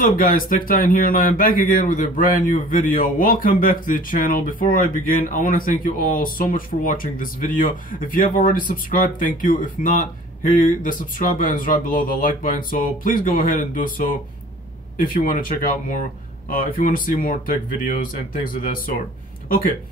What's up guys, TechTime here and I am back again with a brand new video. Welcome back to the channel. Before I begin, I want to thank you all so much for watching this video. If you have already subscribed, thank you. If not, the subscribe button is right below the like button, so please go ahead and do so if you want to check out more, if you want to see more tech videos and things of that sort. Okay,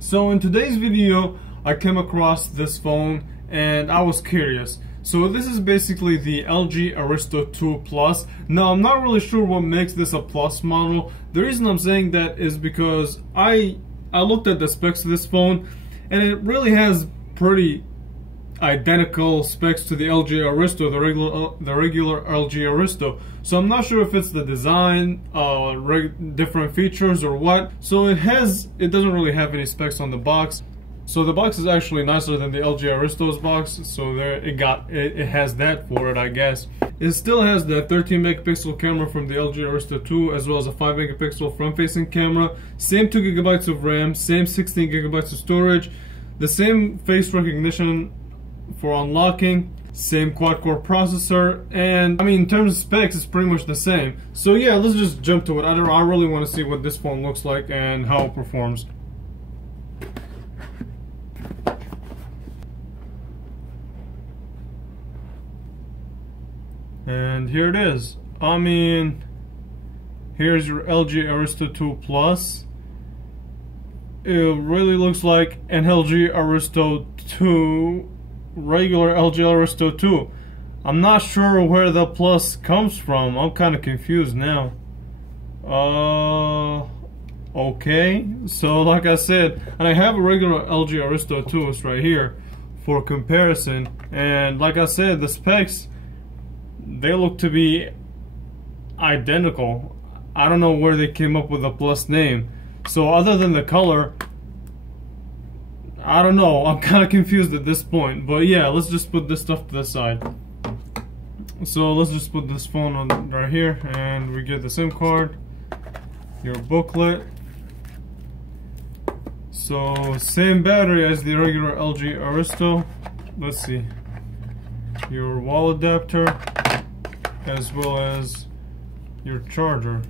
so in today's video, I came across this phone and I was curious. So this is basically the LG Aristo 2 Plus. Now I'm not really sure what makes this a Plus model. The reason I'm saying that is because I looked at the specs of this phone and it really has pretty identical specs to the LG Aristo, the regular LG Aristo. So I'm not sure if it's the design, different features or what. So it doesn't really have any specs on the box. So the box is actually nicer than the LG Aristo's box, so there it has that for it, I guess. It still has the 13 megapixel camera from the LG Aristo 2, as well as a 5 megapixel front-facing camera, same 2 gigabytes of RAM, same 16 gigabytes of storage, the same face recognition for unlocking, same quad-core processor, and I mean in terms of specs it's pretty much the same. So yeah, let's just jump to it. I really want to see what this phone looks like and how it performs. And here it is. I mean, here's your LG Aristo 2 Plus. It really looks like an LG Aristo 2, regular LG Aristo 2. I'm not sure where the Plus comes from. I'm kind of confused now. Okay. So like I said, and I have a regular LG Aristo 2, it's right here for comparison. And like I said, the specs, they look to be identical. I don't know where they came up with the Plus name. So other than the color, I don't know. I'm kind of confused at this point. But yeah, let's just put this stuff to the side. So let's just put this phone on right here, and we get the SIM card, your booklet. So same battery as the regular LG Aristo. Let's see. Your wall adapter, as well as your charger.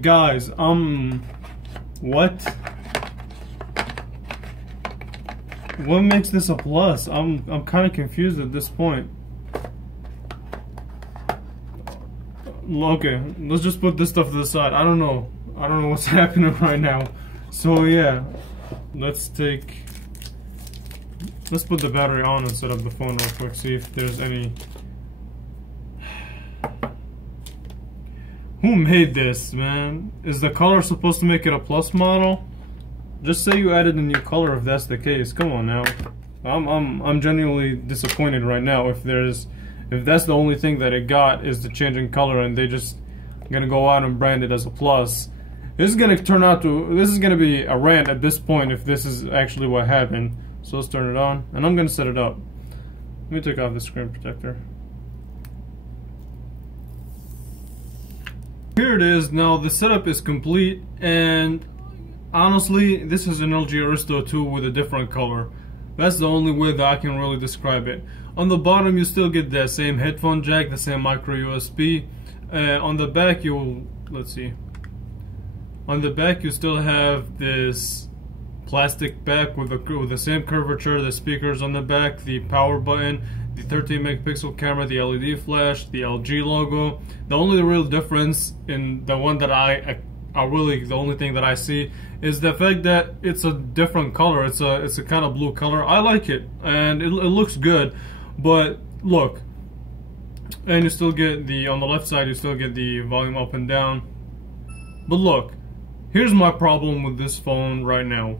Guys, what makes this a Plus? I'm kind of confused at this point. Okay, let's just put this stuff to the side. I don't know what's happening right now. So yeah, let's put the battery on and set up the phone real quick, see if there's any... Who made this, man? Is the color supposed to make it a Plus model? Just say you added a new color if that's the case. Come on now. I'm genuinely disappointed right now if that's the only thing that it got is the change in color and they just gonna go out and brand it as a Plus. This is gonna be a rant at this point if this is actually what happened. So let's turn it on, and I'm going to set it up. Let me take off the screen protector. Here it is. Now the setup is complete, and honestly, this is an LG Aristo 2 with a different color. That's the only way that I can really describe it. On the bottom, you still get the same headphone jack, the same micro USB. On the back, let's see. On the back, you still have this plastic back with the same curvature, the speakers on the back, the power button, the 13 megapixel camera, the LED flash, the LG logo. The only real difference in the one that the only thing that I see is the fact that it's a different color. It's a kind of blue color. I like it and it looks good, but look, and you still get on the left side you still get the volume up and down. But look, here's my problem with this phone right now.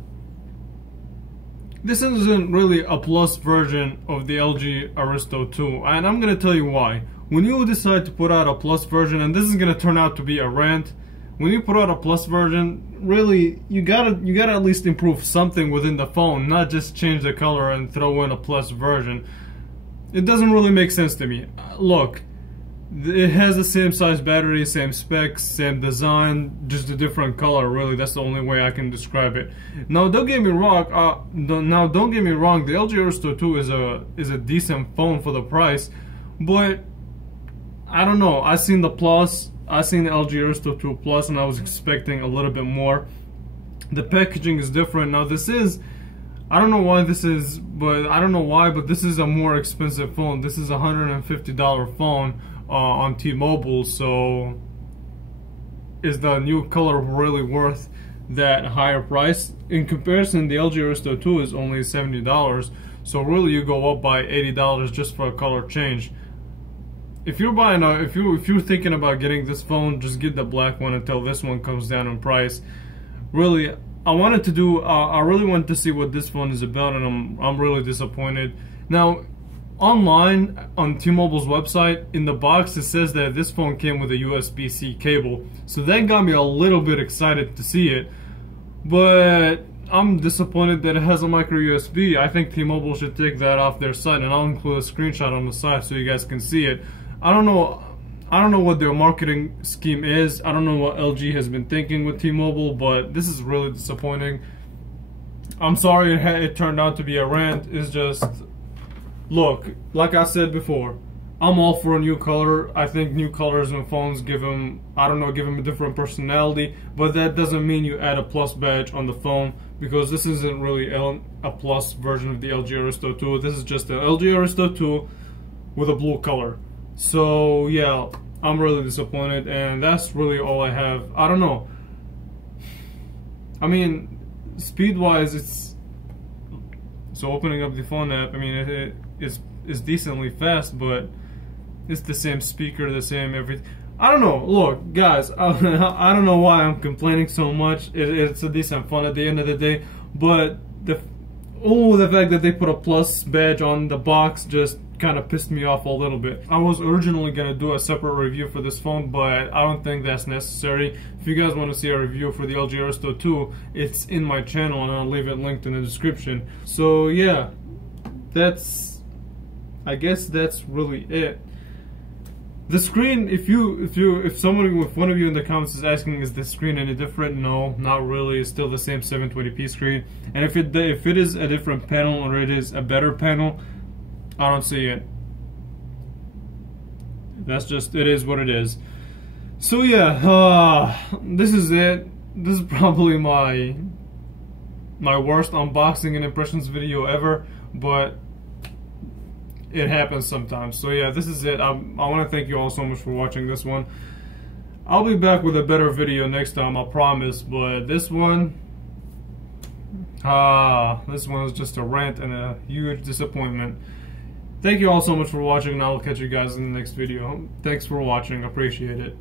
This isn't really a Plus version of the LG Aristo 2, and I'm gonna tell you why. When you decide to put out a Plus version, and this is gonna turn out to be a rant, when you put out a Plus version, really you gotta at least improve something within the phone, not just change the color and throw in a Plus version. It doesn't really make sense to me. Look, it has the same size battery, same specs, same design, just a different color. Really, that's the only way I can describe it. Now, don't get me wrong. The LG Aristo 2 is a decent phone for the price, but I don't know. I seen the Plus, I seen the LG Aristo 2 Plus, and I was expecting a little bit more. The packaging is different. Now this is, I don't know why this is, but I don't know why, but this is a more expensive phone. This is a $150 phone on T-Mobile. So is the new color really worth that higher price? In comparison, the LG Aristo 2 is only $70. So really, you go up by $80 just for a color change. If you're buying a, if you're thinking about getting this phone, just get the black one until this one comes down in price. Really, I wanted to do, I really wanted to see what this phone is about, and I'm really disappointed. Now, online on T-Mobile's website, in the box it says that this phone came with a USB-C cable, so that got me a little bit excited to see it. But I'm disappointed that it has a micro USB. I think T-Mobile should take that off their site, and I'll include a screenshot on the side so you guys can see it. I don't know what their marketing scheme is. I don't know what LG has been thinking with T-Mobile, but this is really disappointing. I'm sorry it turned out to be a rant. It's just, look, like I said before, I'm all for a new color. I think new colors in phones give them, I don't know, give them a different personality, but that doesn't mean you add a plus badge on the phone, because this isn't really a plus version of the LG Aristo 2. This is just an LG Aristo 2 with a blue color. So yeah, I'm really disappointed, and that's really all I have. I don't know. I mean, speed-wise, it's so opening up the phone app. I mean, it's decently fast, but it's the same speaker, the same everything. I don't know. Look, guys, I don't know why I'm complaining so much. It's a decent phone at the end of the day, but the fact that they put a plus badge on the box just kind of pissed me off a little bit. I was originally gonna do a separate review for this phone, but I don't think that's necessary. If you guys want to see a review for the LG Aristo 2, it's in my channel, and I'll leave it linked in the description. So yeah, I guess that's really it. The screen, if one of you in the comments is asking, is the screen any different? No, not really. It's still the same 720p screen. And if it is a different panel, or it is a better panel, I don't see it. That's just, it is what it is. So yeah, this is it. This is probably my worst unboxing and impressions video ever, but it happens sometimes. So yeah, this is it. I want to thank you all so much for watching this one. I'll be back with a better video next time, I promise, but this one is just a rant and a huge disappointment. Thank you all so much for watching, and I'll catch you guys in the next video. Thanks for watching. Appreciate it.